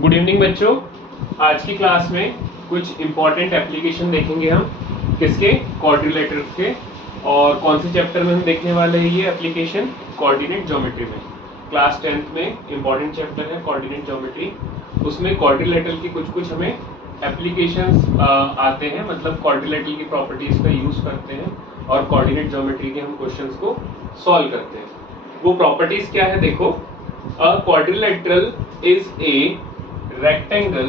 Good evening बच्चों। आज की क्लास में कुछ इम्पोर्टेंट एप्लीकेशन देखेंगे हम किसके, क्वाड्रिलेटरल्स के। और कौन से चैप्टर में हम देखने वाले हैं ये एप्लीकेशन, कोऑर्डिनेट ज्योमेट्री में। क्लास 10th में इम्पोर्टेंट चैप्टर है कोऑर्डिनेट ज्योमेट्री। उसमें क्वाड्रिलेटरल की कुछ हमें एप्लीकेशंस आते हैं, मतलब क्वाड्रिलेटरल की प्रॉपर्टीज का यूज करते हैं और कोऑर्डिनेट ज्योमेट्री के हम क्वेश्चंस को सॉल्व करते हैं। वो प्रॉपर्टीज क्या है देखो। अ quadrilateral is A rectangle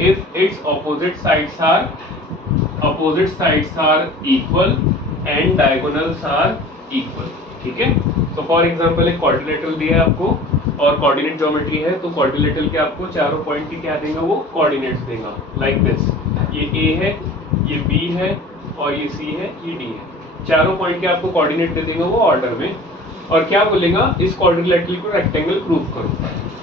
if its opposite sides are equal and diagonals are equal। ठीक है, तो फॉर एग्जांपल एक क्वाड्रिलेटरल दिया है आपको और कोऑर्डिनेट ज्योमेट्री है, तो क्वाड्रिलेटरल के आपको चारों पॉइंट की क्या देगा, वो कोऑर्डिनेट्स देगा। लाइक दिस, ये ए है, ये बी है और ये सी है, ये डी है। चारों पॉइंट के आपको कोऑर्डिनेट दे देगा वो ऑर्डर में, और क्या बोलेगा, इस क्वाड्रिलेटरल को रेक्टेंगल प्रूव करो।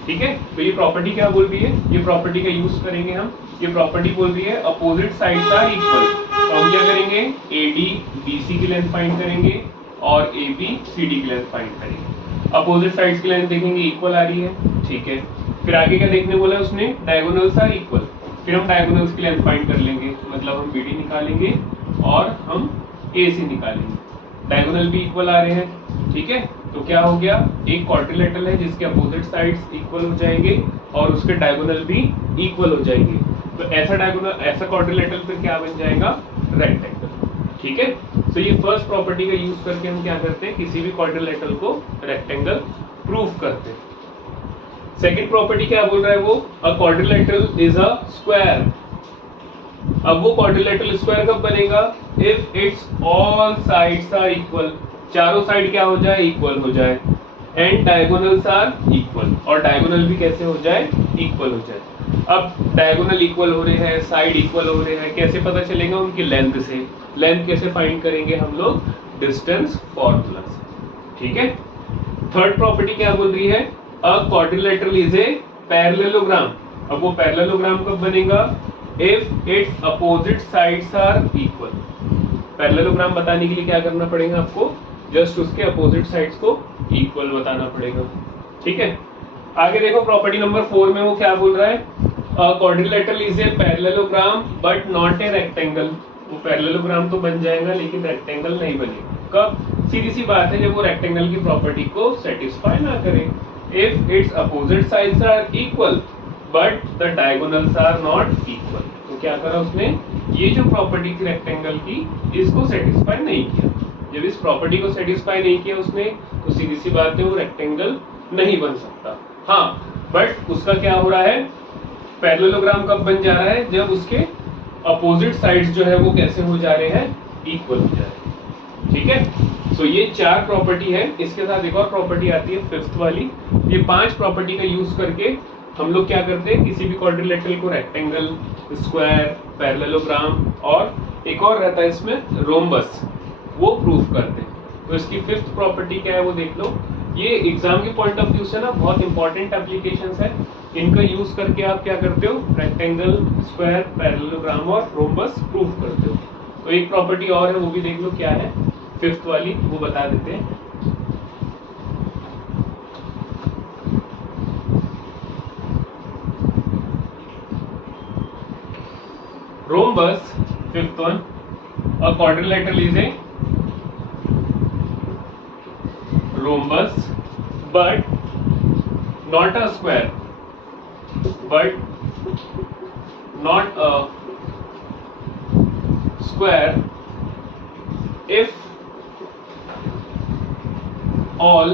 ठीक है, तो ये प्रॉपर्टी क्या बोल रही है, ये प्रॉपर्टी का यूज करेंगे हम। ये प्रॉपर्टी बोल रही है अपोजिट साइड्स आर इक्वल, तो हम क्या करेंगे, AD BC की लेंथ फाइंड करेंगे और AB CD की लेंथ फाइंड करेंगे। अपोजिट साइड्स की लेंथ देखेंगे इक्वल आ रही है, ठीक है। फिर आगे क्या देखने बोला है उसने, डायगोनल्स आर इक्वल। फिर हम डायगोनल्स की लेंथ फाइंड कर लेंगे, मतलब हम BD निकालेंगे और हम AC निकालेंगे। डायगोनल भी इक्वल आ रहे हैं, ठीक है। तो क्या हो गया, एक क्वाड्रिलेटरल है जिसके अपोजिट साइड्स इक्वल हो जाएंगे और उसके डायगोनल भी इक्वल हो जाएंगे। तो ऐसा डायगोनल, ऐसा क्वाड्रिलेटरल फिर क्या बन जाएगा, रेक्टेंगल। ठीक है, तो ये फर्स्ट प्रॉपर्टी का यूज करके हम क्या करते हैं, किसी भी क्वाड्रिलेटरल को रेक्टेंगल प्रूव करते हैं। सेकेंड प्रॉपर्टी क्या बोल रहा है वो, a quadrilateral is a square. अब वो क्वाड्रिलेटरल स्क्वायर कब बनेगा, if its all sides are equal, चारों साइड क्या हो जाए, इक्वल हो जाए, एंड डायगोनल्स आर इक्वल, और डायगोनल भी कैसे हो जाए, इक्वल हो जाए। अब डायगोनल इक्वल हो रहे हैं, साइड इक्वल हो रहे हैं, कैसे पता चलेगा, उनकी लेंथ से। लेंथ कैसे फाइंड करेंगे हम लोग, डिस्टेंस फॉर्मूला से। ठीक है, थर्ड प्रॉपर्टी क्या बोल रही है, a quadrilateral is a parallelogram. अब वो पैरेललोग्राम कब बनेगा, if its opposite sides are equal. Parallelogram बताने के लिए क्या करना पड़ेगा आपको, जस्ट उसके अपोजिट साइड्स को इक्वल बताना पड़ेगा। ठीक है, आगे देखो प्रॉपर्टी नंबर 4 में वो क्या बोल रहा है, quadrilateral is a parallelogram but not a rectangle. वो पैरेललोग्राम तो बन जाएगा लेकिन रेक्टेंगल नहीं बनेगा। कब, सीधी सी बात है, जब वो रेक्टेंगल की प्रॉपर्टी को सेटिस्फाई ना करे। If its opposite sides are equal but the diagonals are not equal. तो क्या करा उसने, ये जो प्रॉपर्टी थी रेक्टेंगल की, इसको सेटिस्फाई नहीं किया। जब इस प्रॉपर्टी को सेटिस्फाई नहीं किया उसने, तो सीधी सी बात है वो रेक्टेंगल नहीं बन सकता। हाँ, बट उसका क्या हो रहा है, पैरेललोग्राम कब बन जा रहा है, जब उसके अपोजिट साइड्स जो है वो कैसे हो जा रहे हैं, इक्वल हो जा रहे हैं। ठीक है, सो ये 4 प्रॉपर्टी है। इसके साथ एक और प्रॉपर्टी आती है, फिफ्थ वाली। ये 5 प्रॉपर्टी का यूज करके हम लोग क्या करते हैं, किसी भी क्वाड्रिलेटरल को रेक्टेंगल, स्क्वायर, पैरेललोग्राम और एक और रहता है इसमें रोम्बस, वो प्रूफ करते हैं। तो इसकी फिफ्थ प्रॉपर्टी क्या है वो देख लो। ये एग्जाम के पॉइंट ऑफ व्यू से ना बहुत इंपॉर्टेंट एप्लीकेशंस है। इनका यूज करके आप क्या करते हो, रेक्टेंगल, स्क्वायर, पैरेललोग्राम और रोम्बस प्रूफ करते हो। तो एक प्रॉपर्टी और है, वो भी देख लो क्या है, फिफ्थ वाली, वो बता देते हैं। Rhombus, fifth one, a quadrilateral is a rhombus, but not a square, but not a square if all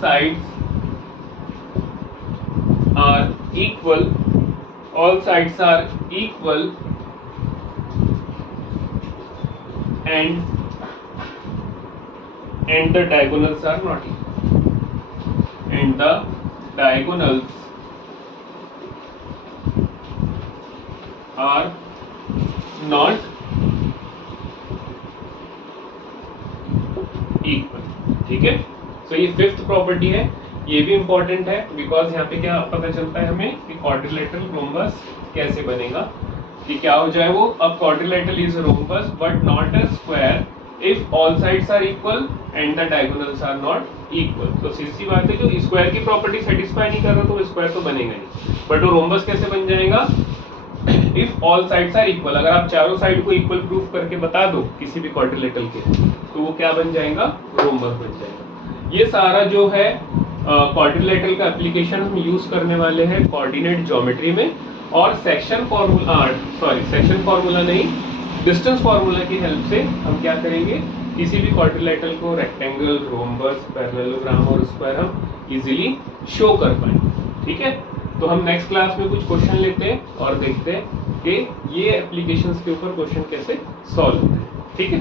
sides are equal, all sides are equal and the diagonals are not equal, and the diagonals are not equal। ठीक है, तो ये fifth property है, ये भी important है because यहाँ पे क्या पता चलता है हमें कि क्वाड्रिलेटरल रोम्बस कैसे बनेगा, कि क्या हो जाए वो, अब quadrilateral is rhombus but not a square if all sides are equal and the diagonals are not equal. तो सीधी बात है, जो स्क्वायर की प्रॉपर्टी सेटिस्फाई नहीं कर रहा तो वो स्क्वायर तो बनेगा नहीं। बट वो रोम्बस कैसे बन जाएगा? If all sides are equal, अगर आप चारों साइड को इक्वल प्रूफ करके बता दो किसी भी क्वाड्रिलेटरल के, तो वो क्या बन जाएगा? रोम्बस बन जाएगा। ये सारा जो है क्वाड्रिलेटरल का एप्लीकेशन हम यूज करने वाले हैं कोऑर्डिनेट ज्योमेट्री में, और सेक्शन फार्मूला नहीं, डिस्टेंस फार्मूला की हेल्प से हम क्या करेंगे, किसी भी क्वाड्रिलेटरल को रेक्टेंगल, रोम्बस, पैरेललोग्राम और स्क्वायर हम इजीली शो कर पाएंगे। ठीक है, तो हम नेक्स्ट क्लास में कुछ क्वेश्चन लेते हैं और देखते हैं कि ये एप्लीकेशंस के ऊपर क्वेश्चन कैसे सॉल्व होते हैं। ठीक है।